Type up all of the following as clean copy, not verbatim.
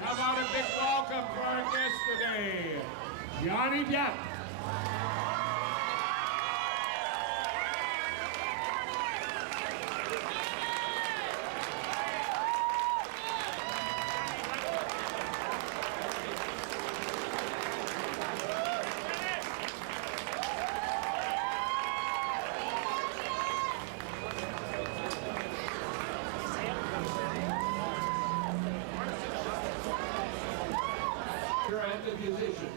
How about a big welcome to our guest today, Johnny Depp. And the musician,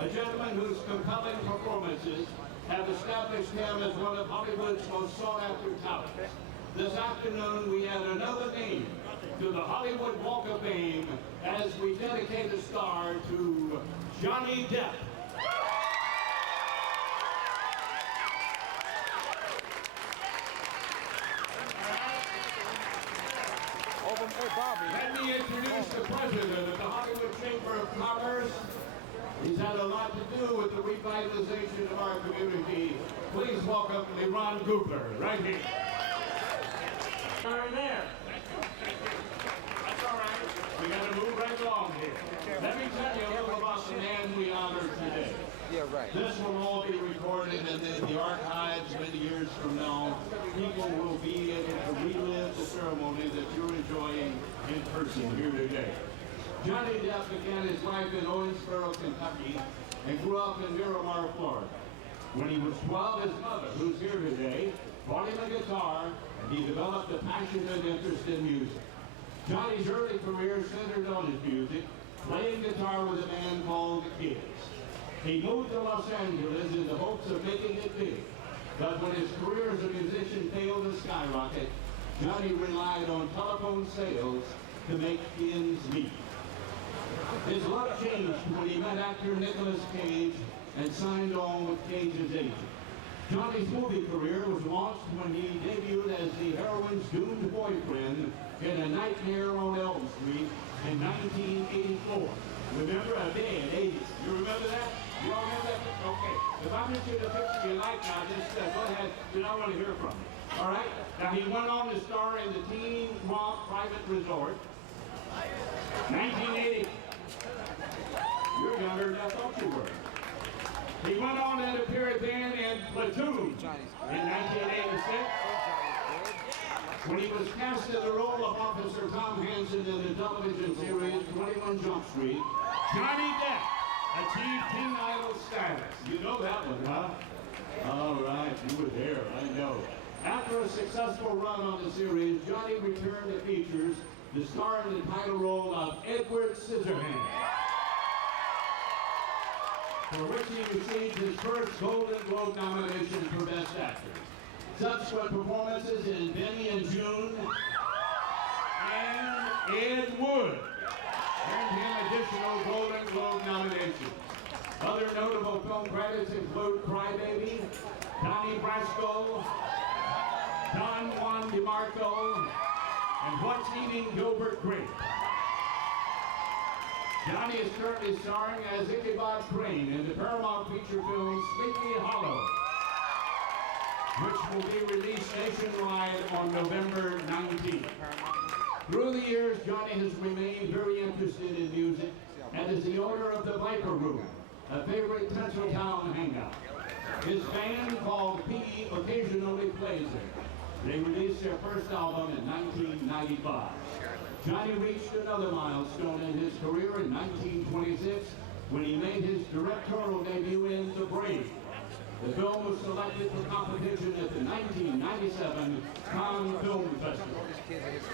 a gentleman whose compelling performances have established him as one of Hollywood's most sought-after talents. This afternoon, we add another name to the Hollywood Walk of Fame as we dedicate a star to Johnny Depp. Let me introduce the president of the Hollywood Chamber of Commerce. He's had a lot to do with the revitalization of our community. Please welcome LeRon Goopler, right here. Right there. That's all right. We got to move right along here. Let me tell you a little about the man we honor today. Yeah, right. This will all be recorded, and then the archives many years from now, people will be able to relive the ceremony that you're enjoying in person here today. Johnny Depp began his life in Owensboro, Kentucky, and grew up in Miramar, Florida. When he was 12, his mother, who's here today, bought him a guitar, and he developed a passionate interest in music. Johnny's early career centered on his music, playing guitar with a band called the Kids. He moved to Los Angeles in the hopes of making it big, but when his career as a musician failed to skyrocket, Johnny relied on telephone sales to make ends meet. His luck changed when he met actor Nicolas Cage and signed on with Cage's agent. Johnny's movie career was launched when he debuted as the heroine's doomed boyfriend in A Nightmare on Elm Street in 1984. Remember, a day in 80s. You remember that? You all remember that? Okay. If I mention a picture you like now, just go ahead. Then I want to hear from you. All right? Now, he went on to star in the Teen Swamp Private Resort. 1980. You're younger than I thought you were. He went on and appeared then in Platoon in 1986. When he was cast in the role of Officer Tom Hansen in the television series 21 Jump Street, Johnny Depp achieved Teen Idol status. You know that one, huh? All right, you were there, I know. After a successful run on the series, Johnny returned to features to star in the title role of Edward Scissorhands, for which he received his first Golden Globe nomination for Best Actor. Subsequent performances in Benny and June and Ed Wood earned him additional Golden Globe nominations. Other notable film credits include Crybaby, Donnie Brasco, Don Juan DeMarco, and What's Eating Gilbert Grape. Johnny is currently starring as Ichabod Crane in the Paramount feature film Sleepy Hollow, which will be released nationwide on November 19th. Through the years, Johnny has remained very interested in music and is the owner of the Viper Room, a favorite Tinseltown hangout. His band, called P, occasionally plays there. They released their first album in 1995. Johnny reached another milestone in his career in 1926 when he made his directorial debut in The Brave. The film was selected for competition at the 1997 Cannes Film Festival.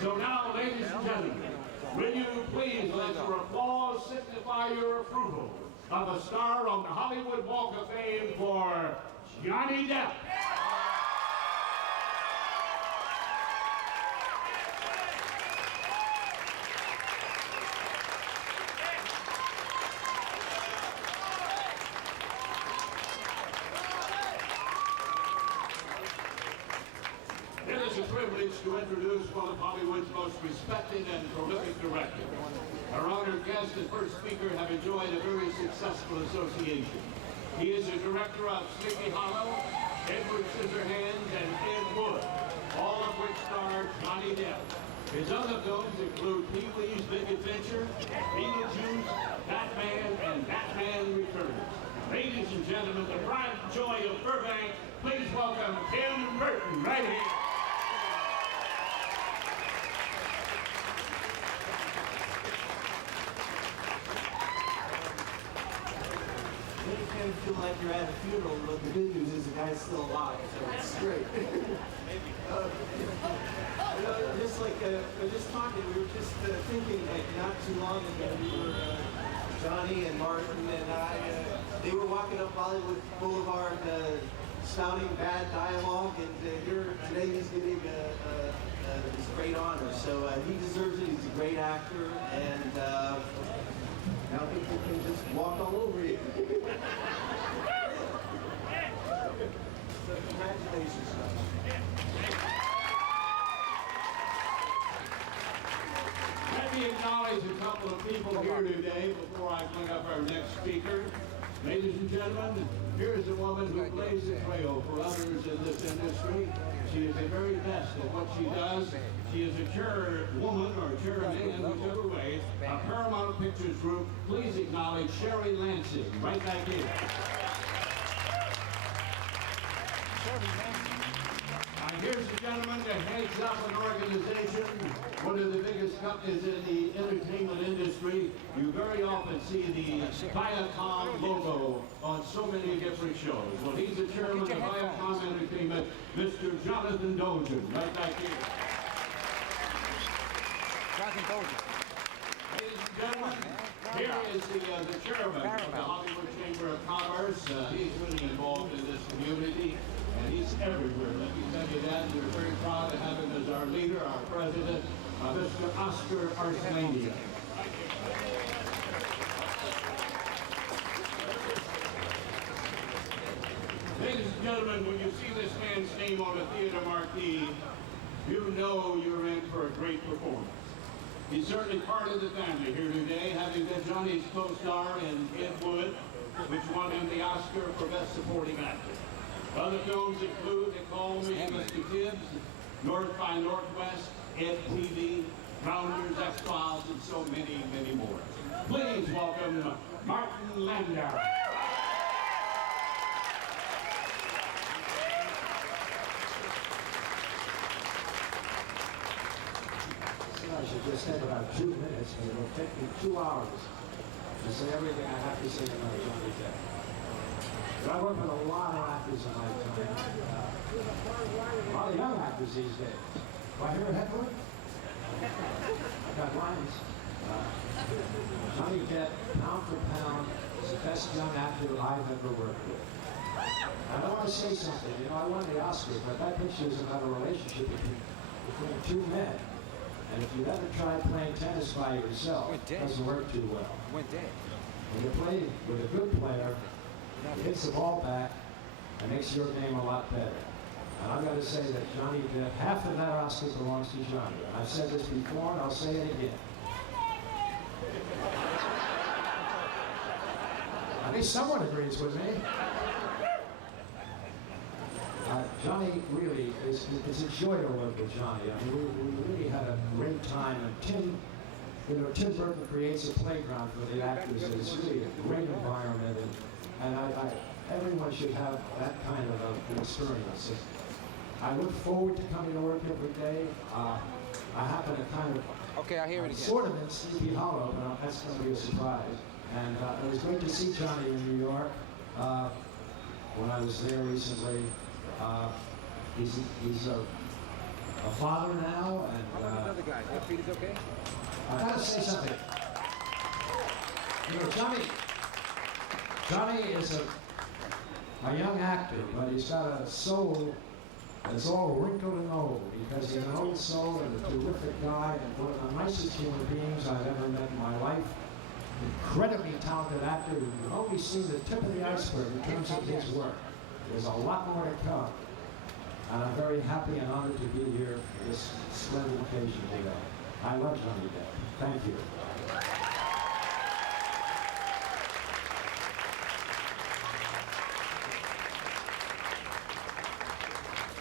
So now, ladies and gentlemen, will you please let your applause signify your approval of a star on the Hollywood Walk of Fame for Johnny Depp. It is a privilege to introduce one of Hollywood's most respected and prolific directors. Our honored guest and first speaker have enjoyed a very successful association. He is the director of Sleepy Hollow, Edward Scissorhands, and Ed Wood, all of which star Johnny Depp. His other films include Pee-wee's Big Adventure, Beetlejuice, Batman, and Batman Returns. Ladies and gentlemen, the pride and joy of Burbank, please welcome Tim Burton right here. You feel like you're at a funeral, but the good news is the guy's still alive, so it's great. Just talking, we were just thinking, like, not too long ago, we were, Johnny and Martin and I, they were walking up Hollywood Boulevard spouting bad dialogue, and today he's getting this great honor. So he deserves it. He's a great actor, and now people can just walk all over you. So congratulations. Let me acknowledge a couple of people here today before I bring up our next speaker. Ladies and gentlemen, here is a woman who blazed the trail for others in this industry. She is the very best at what she does. She is a chairwoman or chairman, whichever way, of Paramount Pictures Group. Please acknowledge Sherry Lansing, right back here. Here's a gentleman that heads up an organization, one of the biggest companies in the entertainment industry. You very often see the Viacom logo on so many different shows. Well, he's the chairman of Viacom Entertainment, Mr. Jonathan Dolgen, right back here. Jonathan Dolgen. Ladies and gentlemen, here is the chairman of the Hollywood Chamber of Commerce. He's really involved in this community. And he's everywhere, let me tell you that. We're very proud to have him as our leader, our president, Mr. Oscar Arslandia. Ladies and gentlemen, when you see this man's name on a theater marquee, you know you're in for a great performance. He's certainly part of the family here today, having been Johnny's co-star in Ed Wood, which won him the Oscar for Best Supporting Actor. Other films include They Call Me Mr. Tibbs, North by Northwest, Ed TV, Rounders, X-Files, and so many, many more. Please welcome Martin Landau. I should just have about 2 minutes, but it'll take me 2 hours to say everything I have to say about Johnny Depp. But I work with a lot of actors in my time. A lot of young actors these days. Do I hear a heckler? I've got lines. Johnny Depp, pound for pound, is the best young actor I've ever worked with. And I want to say something. You know, I won the Oscar, but that picture is about a relationship between two men. And if you've ever tried playing tennis by yourself, it doesn't work too well. When you play with a good player, he hits the ball back and makes your game a lot better. And I've got to say that Johnny Depp, half of that Oscar belongs to Johnny. And I've said this before, and I'll say it again. At least someone agrees with me. Johnny really, it's a joy to work with Johnny. I mean, we really had a great time. And Tim Burton creates a playground for the actors. It's really a great environment, and everyone should have that kind of an experience. I look forward to coming to work every day. I happen to kind of, okay, I hear it again. Sort of in Sleepy Hollow, but that's going to be a surprise. And it was great to see Johnny in New York when I was there recently. He's a father now, and how about another guy? Your feet is okay? I gotta say something. You know, Johnny is a young actor, but he's got a soul that's all wrinkled and old, because he's an old soul and a terrific guy and one of the nicest human beings I've ever met in my life. Incredibly talented actor. You've only seen the tip of the iceberg in terms of his work. There's a lot more to come. And I'm very happy and honored to be here for this splendid occasion today. I love Johnny Depp. Thank you.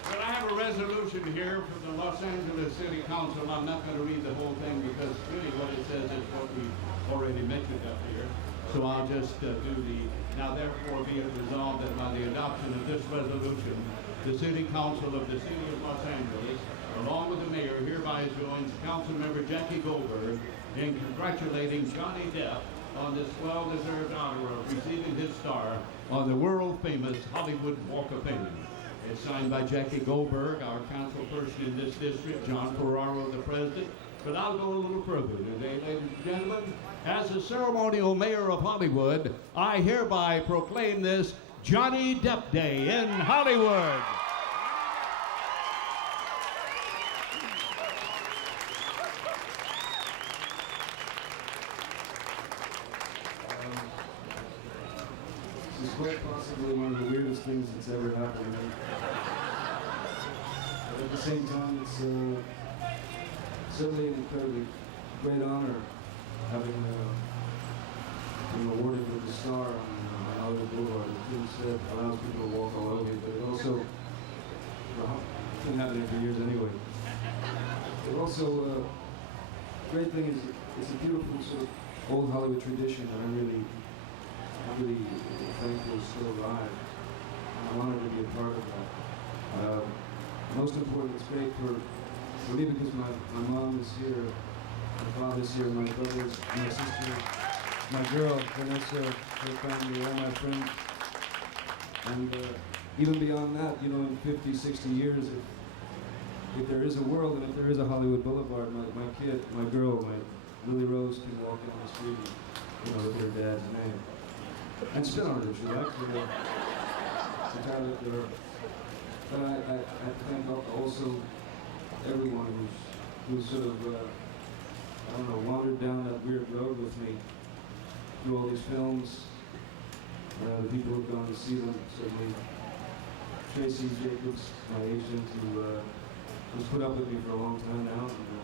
Well, I have a resolution here from the Los Angeles City Council. I'm not going to read the whole thing because really what it says is what we already mentioned up here. So I'll just do now therefore be it resolved that by the adoption of this resolution, the City Council of the City of Los Angeles, along with the mayor, hereby joins Councilmember Jackie Goldberg in congratulating Johnny Depp on this well-deserved honor of receiving his star on the world-famous Hollywood Walk of Fame. It's signed by Jackie Goldberg, our councilperson in this district, John Ferraro, the president. But I'll go a little further today, ladies and gentlemen. As the ceremonial mayor of Hollywood, I hereby proclaim this Johnny Depp Day in Hollywood. This is quite possibly one of the weirdest things that's ever happened to me. But at the same time, it's certainly an incredibly great honor having been awarded with the star on Hollywood Boulevard. As Tim said, allows people to walk all over it, but it also, well, it's been happening for years anyway. But also, great thing is it's a beautiful sort of old Hollywood tradition that I'm really thankful is still alive. I wanted to be a part of that. Most important, it's great for me because my mom is here, my father's here, my brothers, my sister, my girl, Vanessa, her family, all my friends. And even beyond that, you know, in 50, 60 years, if there is a world and if there is a Hollywood Boulevard, my kid, my girl, my Lily Rose can walk down the street, you know, with her dad's name. And spit on her if she likes, it's entirely up to her. But I thank also everyone who's sort of, I don't know, wandered down that weird road with me through all these films. The people who've gone to see them, certainly Tracy Jacobs, my agent, who's put up with me for a long time now. And,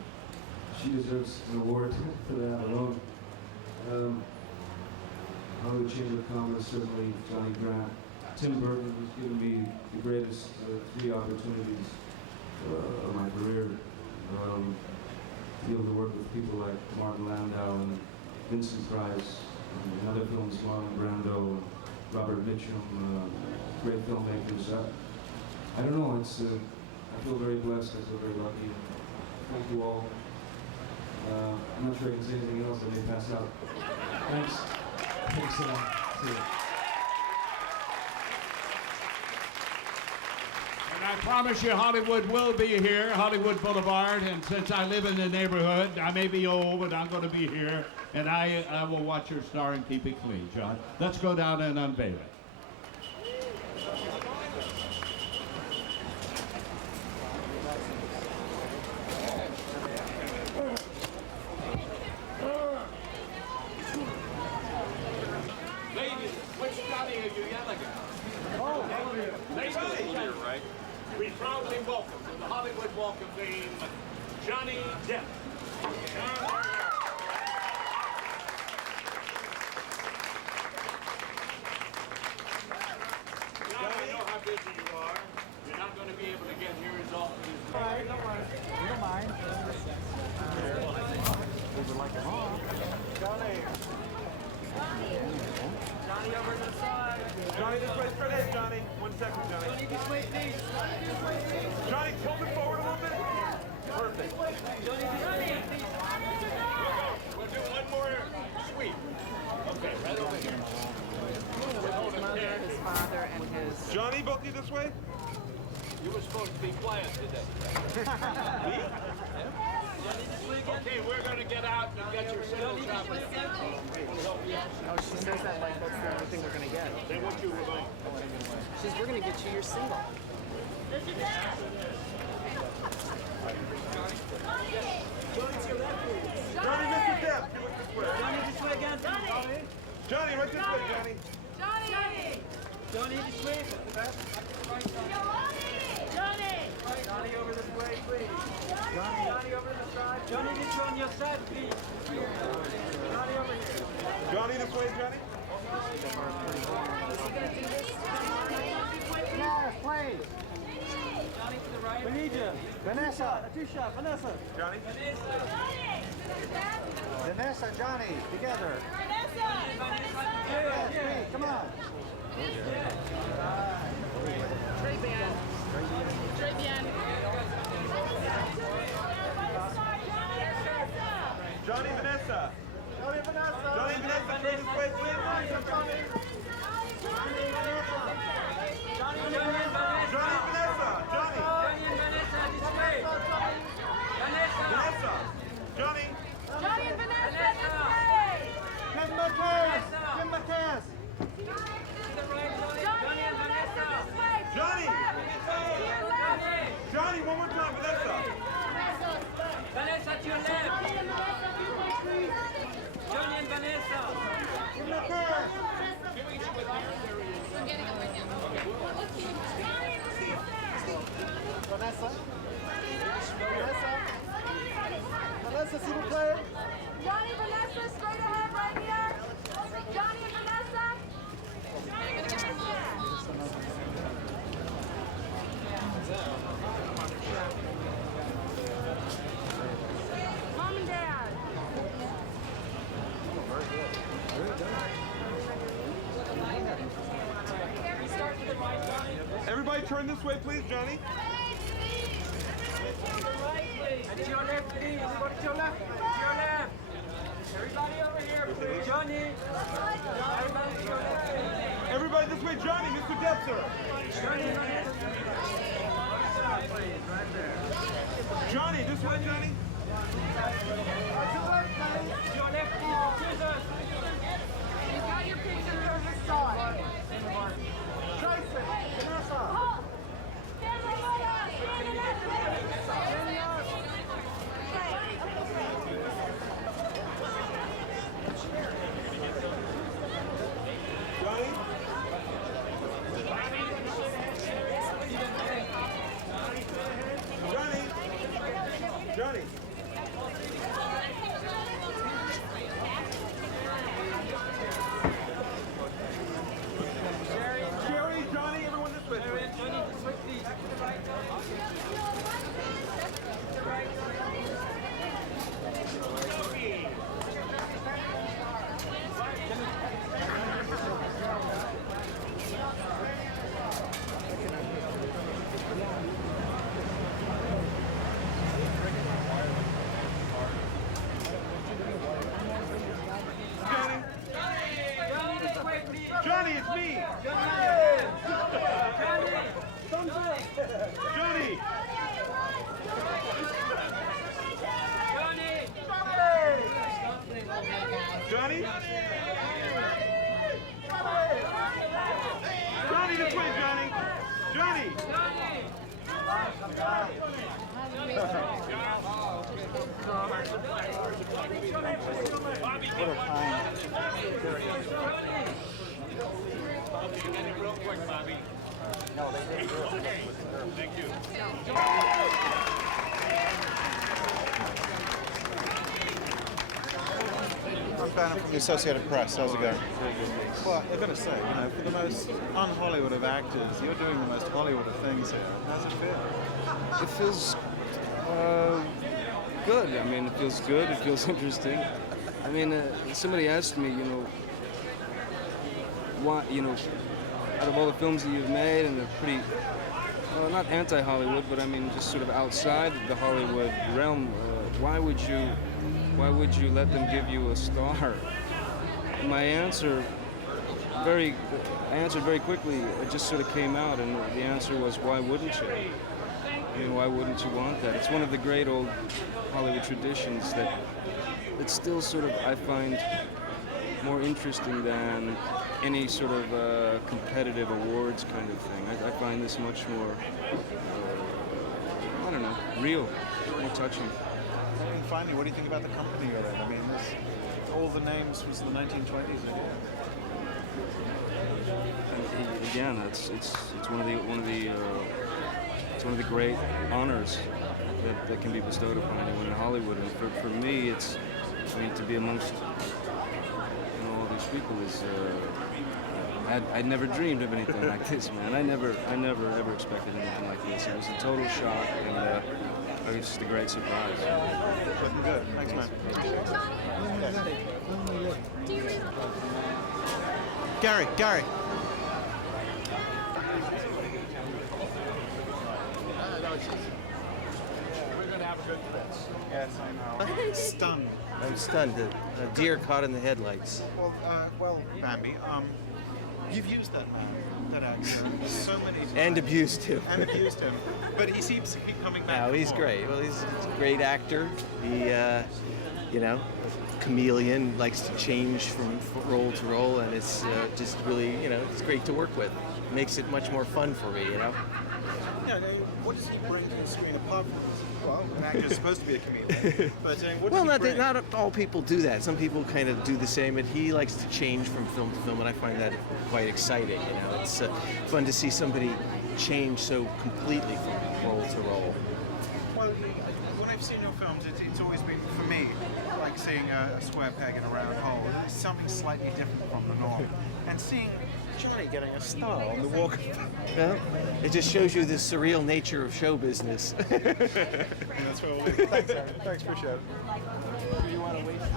she deserves an award for that alone. Hollywood Chamber of Commerce, certainly Johnny Grant. Tim Burton, who's given me the greatest 3 opportunities of my career. Be able to work with people like Martin Landau and Vincent Price, and other films, Marlon Brando, Robert Mitchum, great filmmakers. I don't know, I feel very blessed, I feel very lucky. Thank you all. I'm not sure I can say anything else, I may pass out. Thanks. Thanks a lot. See you. And I promise you Hollywood will be here, Hollywood Boulevard, and since I live in the neighborhood, I may be old, but I'm going to be here, and I will watch your star and keep it clean, John. Let's go down and unveil it. we proudly welcome to the Hollywood Walk of Fame, Johnny Depp. John, I know how busy you are. You're not going to be able to get here as often as All right, don't worry. We don't mind. We would like them all. Johnny. Johnny over to the side. Johnny, this way, straight ahead, Johnny. 1 second, Johnny. Johnny, this way, please. Johnny, this way, please. Johnny, tilt it forward a little bit. Perfect. Johnny, this way, please. We'll do one more sweep. Okay, right over here. His mother, his father, and his... Johnny, both of you this way. You were supposed to be quiet today. Okay, we're going to get out and get your single shot. Oh, she says that like that's the only thing we're going to get. Say what you were going. We're going to get you your single. Johnny, Mr. Depp, you look this way. Johnny, this way again. Johnny. Johnny, right this way, Johnny. Johnny, this way. Johnny, over this way, please. Johnny, over the side. Johnny, this way on your side, please. Johnny, over here. Johnny, this way, Johnny. Yes, please. Johnny, to the right. We need you. Vanessa. A two-shot. Vanessa. Johnny. Vanessa, Johnny, together. Vanessa! Yes, me, come on. Très bien. Très bien. Johnny, Vanessa. Johnny, Vanessa. Johnny, Vanessa, turn this way, please. Johnny, Johnny, Vanessa. Johnny. Vanessa. Johnny. Johnny and Vanessa, this way! Give him a kiss. Give him a kiss. Johnny and Vanessa, this way! Johnny. Johnny, one more time, Vanessa. Vanessa, to your left. Johnny and Vanessa. Give him a kiss. Vanessa. Vanessa. Vanessa, s'il vous plaît. Johnny and Vanessa, straight ahead right here! Johnny and Vanessa! Mom and Dad! Everybody turn this way, please, Johnny. And to your left, please. Everybody to your left. To your left. Everybody over here, please. Johnny. Everybody to your left, please. Everybody this way, Johnny. Mr. Depp, sir. Johnny, please, right there. Johnny, this way, Johnny. To your left, please. Jesus. You got your picture from the side. Tracy. Vanessa. Hold! Stand right up! Johnny. Johnny. Johnny. Jerry, Johnny, everyone this way. Johnny, this way, please. Back to the right, Johnny. To the right, Johnny. Johnny, this way, please. Johnny, it's me. Johnny. Johnny. Johnny. Johnny, this way, Johnny. Johnny. Bobby, get it real quick, Bobby. No, they didn't do it. Thank you. I'm Bannon from the Associated Press. How's it going? Well, I've got to say, for the most un-Hollywood of actors, you're doing the most Hollywood of things here. How's it feel? It feels good. I mean, it feels good. It feels interesting. I mean, somebody asked me, why, out of all the films that you've made, and they're pretty, not anti-Hollywood, but I mean, just sort of outside the Hollywood realm, why would you let them give you a star? My answer, I answered very quickly. It just sort of came out, and the answer was, why wouldn't you? I mean, why wouldn't you want that? It's one of the great old Hollywood traditions that still sort of, I find, more interesting than any sort of competitive awards kind of thing. I find this much more, I don't know, real, more touching. I mean, finally, what do you think about the company you're in? I mean, all the names was the 1920s again. Again, it's one of the great honors that can be bestowed upon anyone in Hollywood. And for me, to be amongst all these people is. I'd never dreamed of anything like this, man. I never ever expected anything like this. It was a total shock, and it was just a great surprise. Looking good. Thanks, man. Gary. We're going to have a good fest. Yes, I know. Stunned. I'm stunned. A deer caught in the headlights. Well, Bambi, you've used that man, that actor, so many times. And abused him. But he seems to keep coming back. No, he's great. Well, he's a great actor. He, chameleon, likes to change from role to role, and it's just really, it's great to work with. Makes it much more fun for me, Yeah, what does he bring to the screen apart from, an actor's supposed to be a comedian, but what does he bring? Not all people do that. Some people kind of do the same, and he likes to change from film to film, and I find that quite exciting. It's fun to see somebody change so completely from role to role. Well, when I've seen your films, it's always been, for me, like seeing a square peg in a round hole. It's something slightly different from the norm. And seeing Johnny getting a star on the walk. Well, it just shows you the surreal nature of show business. Yeah, that's what we'll do. Thanks, Aaron. Thanks, appreciate it. Do you want to waste